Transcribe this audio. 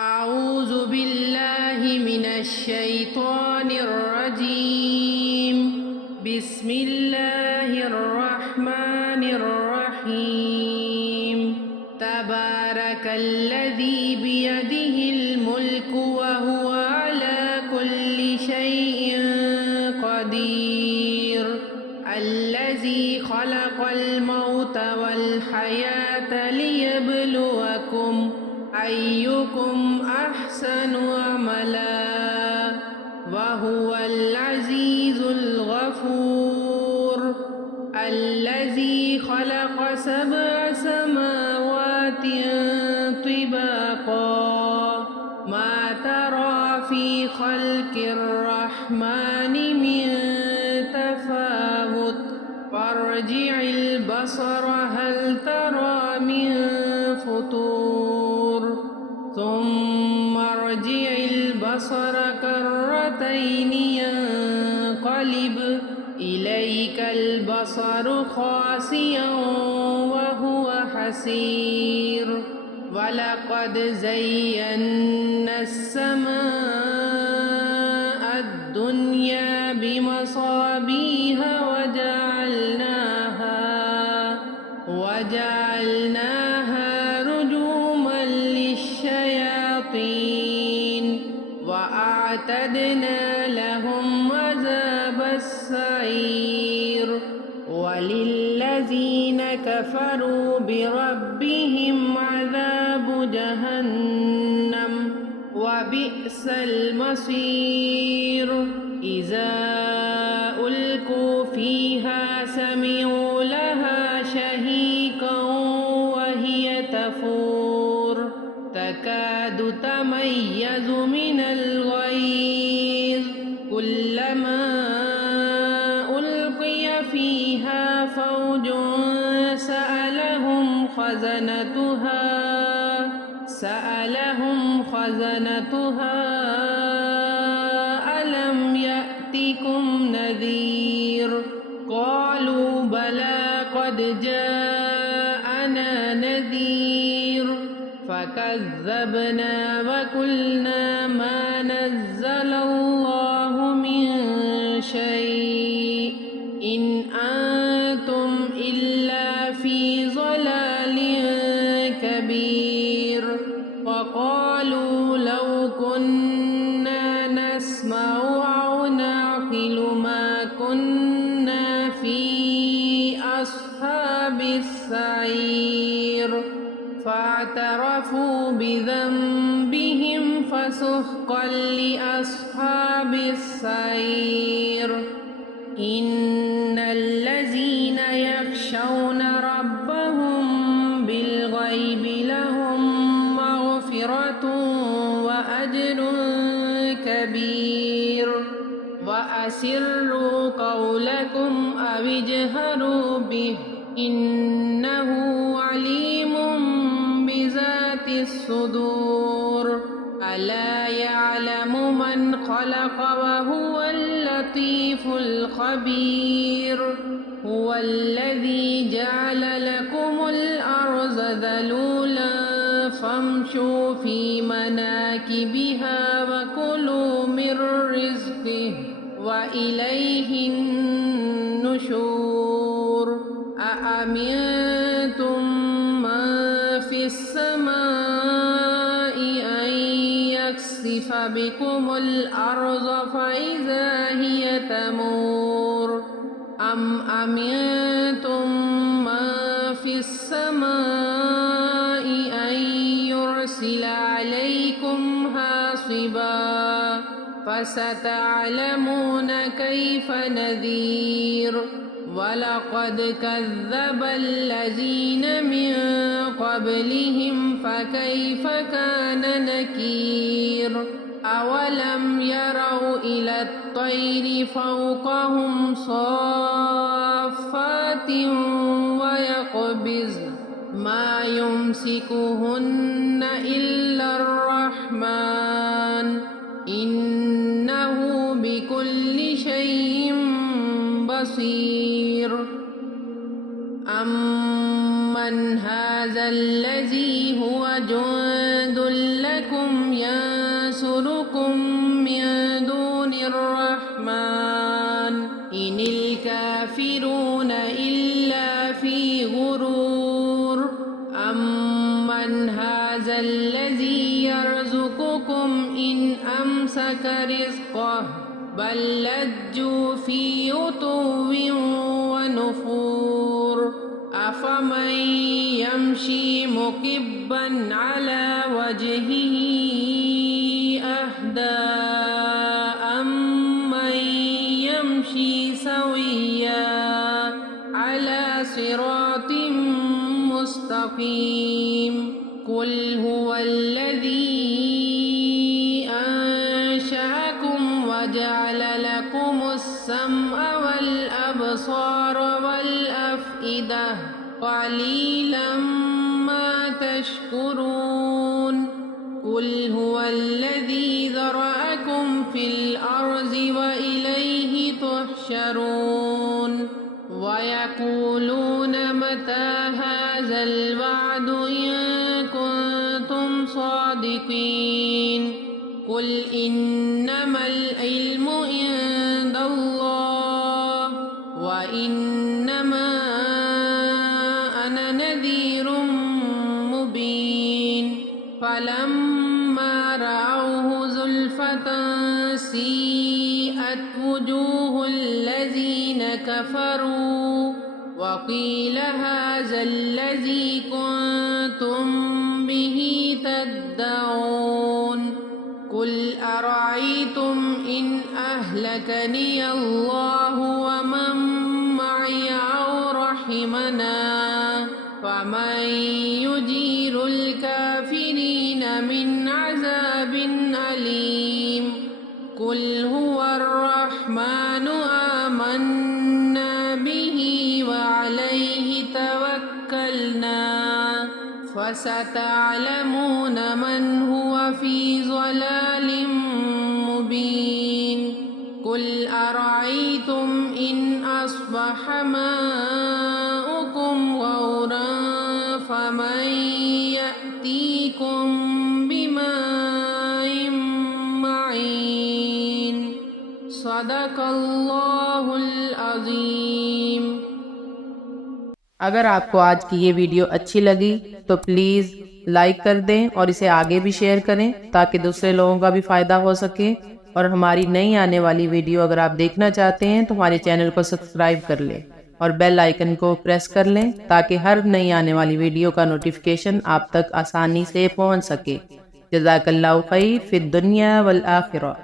أعوذ بالله من الشيطان الرجيم. بسم الله الرحمن الرحيم. تبارك الذي بيده الملك وهو على كل شيء قدير. الذي خلق الموت والحياة ليبلوكم أيكم أحسن عملا وهو العزيز الغفور. الذي خلق 7 سماوات طباقا ما ترى في خلق الرحمن من تفاوت فارجع البصر هل ترى من فطور ثم ارجع البصر كرتين ينقلب إليك البصر خاسئا وهو حسير. ولقد زينا السماء الدنيا بمصابيح وجعلناها رجوما للشياطين وأعتدنا لهم عذاب السعير. وللذين كفروا بربهم عذاب جهنم وبئس المصير. إذا ألقوا فيها سمعوا لها شهيقا وهي تفور تكاد تميز من الغيظ كلما ألقي فيها فوج سألهم خزنتها ألم يأتكم نذير قالوا بلى قد جاءنا نذير فكذبنا وقلنا ما نزل الله من شيء إن أنتم إلا في ضلال كبير. وقالوا لو كنا نسمع أو نعقل ما كنا في أصحاب السعير فاعترفوا بذنبهم فسحقا لأصحاب السعير. إن الذين يخشون ربهم بالغيب لهم مغفرة وأجر كبير. وأسروا قولكم أو اجهروا به إنه عليم بذات الصدور. ألا يعلم من خلق وهو اللطيف الخبير. هو الذي جعل لكم الأرض ذلولا فامشوا في مناكبها وكلوا من رزقه وإليه النشور. أأمنتم من في السماء أن يخسف بكم الأرض فإذا هي تمور أم أمنتم من في السماء أن يرسل عليكم حاصبا فستعلمون كيف نذير. ولقد كذب الذين من قبلهم فكيف كان نكير. أولم يروا إلى الطير فوقهم صافات ويقبضن ما يمسكهن إلا الرحمن إنه بكل شيء بصير. أمن هذا الذي هو جند لكم يرزقكم إن أمسك رزقه بل لجوا في عتو ونفور أفمن يمشي مكبا على وجهه أهدى أمن يمشي سويا على صراط مستقيم قل هو الذي أنشأكم وجعل لكم السمع والأبصار والأفئدة قليلا ما تشكرون قل هو الذي ذرأكم في الأرض وإليه تحشرون ويقولون متى هذا الوعد إن كنتم صادقين قل إنما العلم عند الله وإنما أنا نذير مبين فلما رأوه زلفة سيئت وجوه الذين كفروا وقيل هذا الذي كنتم به تدعون قل أرأيتم إن أهلكني الله ومن معي أو رحمنا فمن يجير الكافرين من عذاب أليم قل هو الرحمن آمنا به وعليه توكلنا فستعلمون من هو في ضلال مبين قل أرأيتم إن أصبح ماؤكم غورا فمن يأتيكم بماء معين صدق अल्लाहुल अज़ीम। अगर आपको आज की ये वीडियो अच्छी लगी तो प्लीज़ लाइक कर दें और इसे आगे भी शेयर करें ताकि दूसरे लोगों का भी फ़ायदा हो सके। और हमारी नई आने वाली वीडियो अगर आप देखना चाहते हैं तो हमारे चैनल को सब्सक्राइब कर लें और बेल आइकन को प्रेस कर लें ताकि हर नई आने वाली वीडियो का नोटिफिकेशन आप तक आसानी से पहुंच सके। जज़ाकल्लाहु खैर फिद दुनिया वल आखिरह।